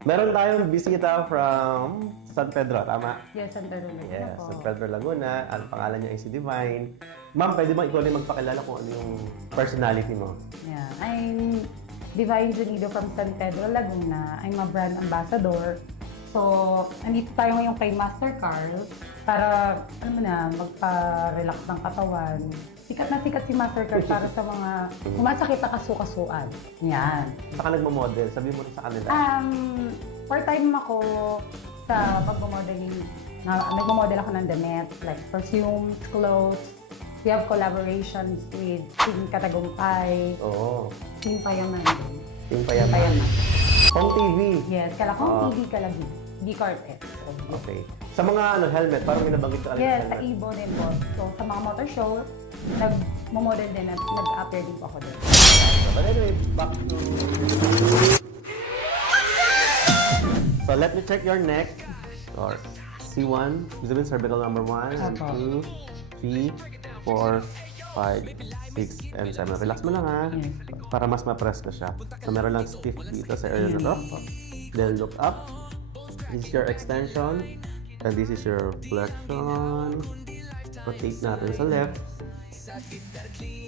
Meron tayong bisita from San Pedro, tama? Yes, San Pedro Laguna Yes, po. San Pedro Laguna. Ang pangalan niya ay si Divine. Ma'am, pwede ba ikaw din magpakilala kung ano yung personality mo? Yeah. I'm Divine Junido from San Pedro Laguna. I'm a brand ambassador. So, andito tayo ngayon kay Master Carl para, alam mo na, magpa-relax ng katawan. Sikat na sikat si Master Carl para sa mga kumasakit na kasukasuan. Yan. Saka nagmo-model, sabi mo rin sa kanila. Part-time ako sa pagmamodeling. Nagmamodel ako ng damit, like perfumes, clothes. We have collaborations with Team Katagumpay, Oo. Team Payaman. Yung payaman. Payaman. Home TV. Yes, Kalakong TV Kalagi. D-Cart-S. Okay. Sa mga helmet, parang may nabanggit ka Yes, sa helmet. Ibo din po. So, sa mga motor show, nag-model din at nag-appear din po ako din. But anyway, back to... So let me check your neck. Or C1, this is cervical number 1, and Apo. 2, 3, 4, 5, 6, and 7. Relax mo lang ha. Yes. Para mas ma-press ka siya. So meron lang stiff dito sa area na to. Then look up. This is your extension. And this is your flexion. Rotate natin sa left.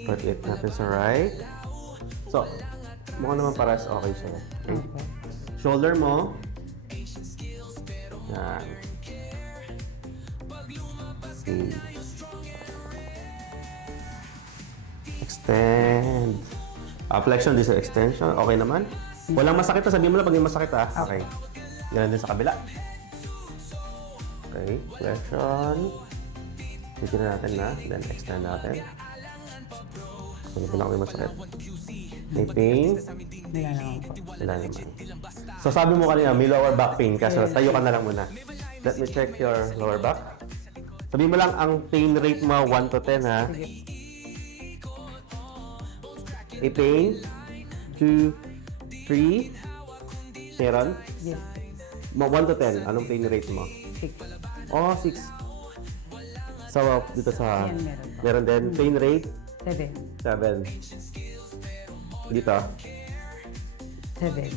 Rotate natin sa right. So, mukhang naman pares okay siya. Okay? Shoulder mo. Yan. Okay. Extend. Flexion, this is extension. Okay naman. Walang masakit na. Sabihin mo lang pag may masakit ha. Okay. Ganun din sa kabila. Okay. Flexion. Titignan natin na. Then extend natin. Kung wala may masakit. May pain. Wala naman po. Wala naman. So sabi mo kanina, may lower back pain ka. So tayo ka na lang muna. Let me check your lower back. Sabi mo lang ang pain rate mo 1 to 10 ha. A pain. 2, 3. Meron? Yes. 1 to 10. Anong pain rate mo? 6. Oh, 6. So dito sa... Ayan, meron po. Meron din. Pain rate? 7. 7. Dito? 7.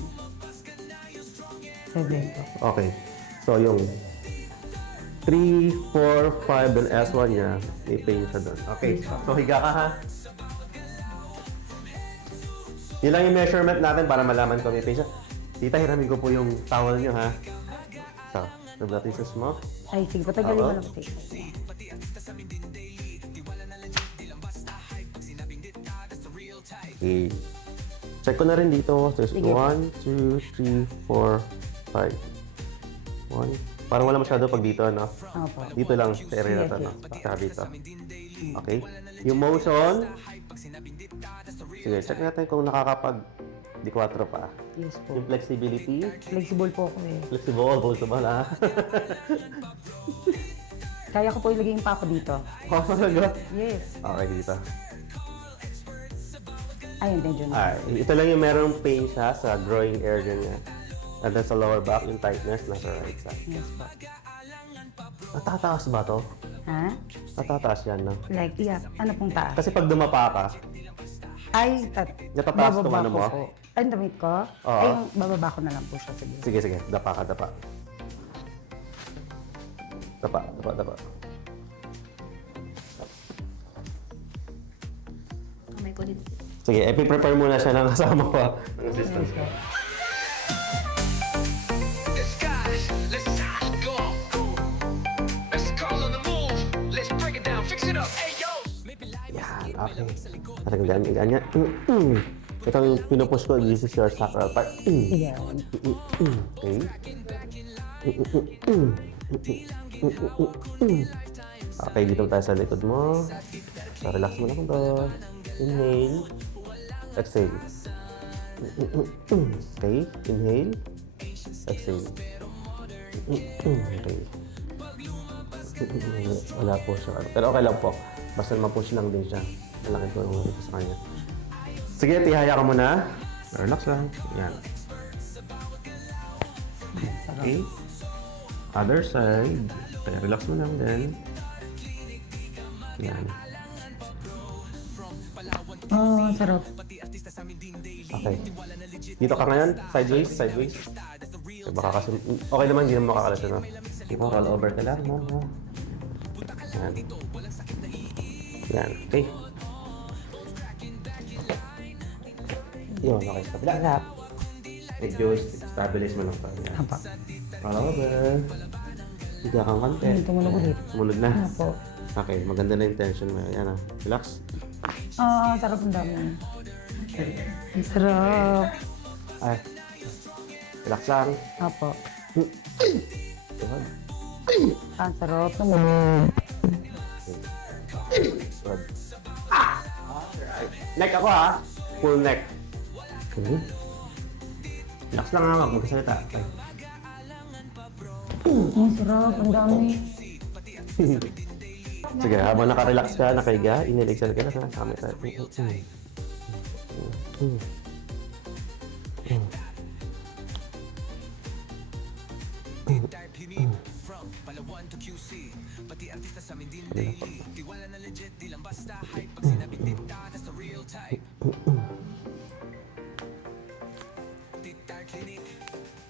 7 po. Okay. So, yung 3, 4, 5, and S1 niya, may pain siya doon. Okay. So, higa ka ha. Yun lang yung measurement natin para malaman kung may pain siya. Tita, hiramin ko po yung towel niyo ha. So, rub natin sa mo. Ay, sige, patagalin mo Oo. lang po. Okay. Check ko na rin dito. So, 1, Sige. 2, 3, 4, 5. 1. Parang wala masyado pag dito, no? Opo. Dito lang sa area na to, no? Tsaka dito. Okay. Yung motion. Sige, check natin kung nakakapag D4 pa. Yes po. Yung flexibility. Flexible po ako eh. Flexible, possible ha. Kaya ko po ilagay yung pako dito. Oh, talaga? Yes. Okay, dito. Ayun, medyo na. Alright. Ito lang yung merong pain siya sa groin area niya. And then sa lower back, yung tightness nasa right side. Yes po. Natataas ba to? Ha? Natataas yan, no? Like, yeah. Ano pong taas? Kasi pag dumapa ka, Ay, Natataas tong bababa ano ko mo? po. Ay, yung damit ko? Oo. Ay, yung bababa ko na lang po siya. Sige. sige, sige, dapa ka, dapa. Dapa, dapa, dapa. May kulit. Sige, prepare muna siya ng kasama ko, ng assistant ko. Let's go. Let's call on the move. Let's break it down, fix it up. Hey yo. Yan, okay. Talagang ganyan. Ito yung pinupush ko, this is your sacral part. Yeah. Okay. Okay, dito tayo sa likod mo. So, relax mo lang to. Inhale. Exhale. Okay, inhale. Exhale. Okay. Wala po siya. Pero okay lang po. Basta ma-push lang din siya. Malaki po yung dito sa kanya. Sige, tihaya ka muna. Relax lang. Yan. Okay. Other side. Kaya relax mo lang din. Yan. Oh, sarap. Okay. Dito ka ngayon. Sideways, sideways. Baka kasi, okay naman, hindi naman makakalas yun, no? Ikaw, roll over ka lang, no? Yan. Yan, okay. Yun, okay. Kabila ka. Medyo stabilize mo lang pa. Yan. Apa. Roll over. Higa kang konti. Tumunog ulit. Sumunod na. Apo. Okay, maganda na yung tension mo. Yan, ah. Relax. Sarap ang dami. Ang sarap. Ay. Relax lang. Apo. Good. Ang sarap naman. Good. Neck ako, ha? Full neck. Okay. Relax lang, ha? Huwag magkasalita. Okay. Ang sarap, ang dami. Sige, habang nakarelax ka, nakahiga, inhale-exhale ka na, ha? Kamay tayo.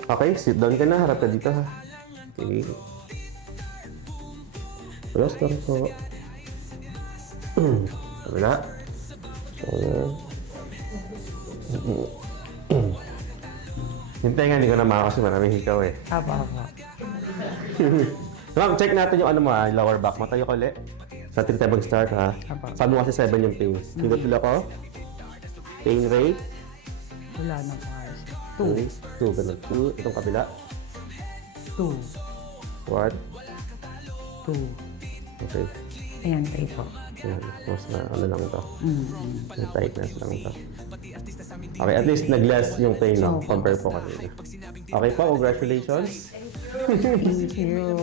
Okay, sit down ka na. Harap ka dito, ha? Okay. Relax lang po. Wala. Yung tenga, hindi ko na maka kasi maraming hikaw eh. Apo, apo. Ma'am, check natin yung ano mo ha, lower back. Matayo ka ulit. Sa ating tayo mag-start ha. Sabi mo kasi 7 yung pain. Pindot ulit ako. Pain rate. Wala na pa. 2. Ganun. 2. Itong kabila. 2. What? 2. Okay. Ayan, tayo po. Yan. Mas na ano lang ito. Yung tightness lang ito. Okay, at least nag-less yung pain no? Compare po kanina. Okay po, congratulations. Thank you.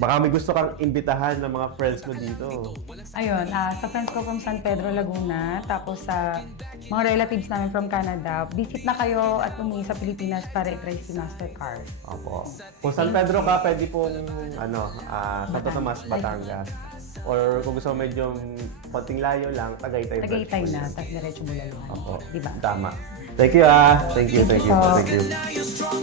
Baka may gusto kang imbitahan ng mga friends mo dito. Ayun, sa friends ko from San Pedro, Laguna, tapos sa mga relatives namin from Canada, visit na kayo at umuwi sa Pilipinas para i-try si Mastercard. Opo. Kung San Pedro ka, pwede pong Santo Tomas, Batangas. Or kung gusto mo medyo konting layo lang, Tagaytay. Tagaytay na, tapos diretso Bulacan. Opo. Diba? Tama. Thank you, ah. Thank you. Thank you po. Thank you. Now you're strong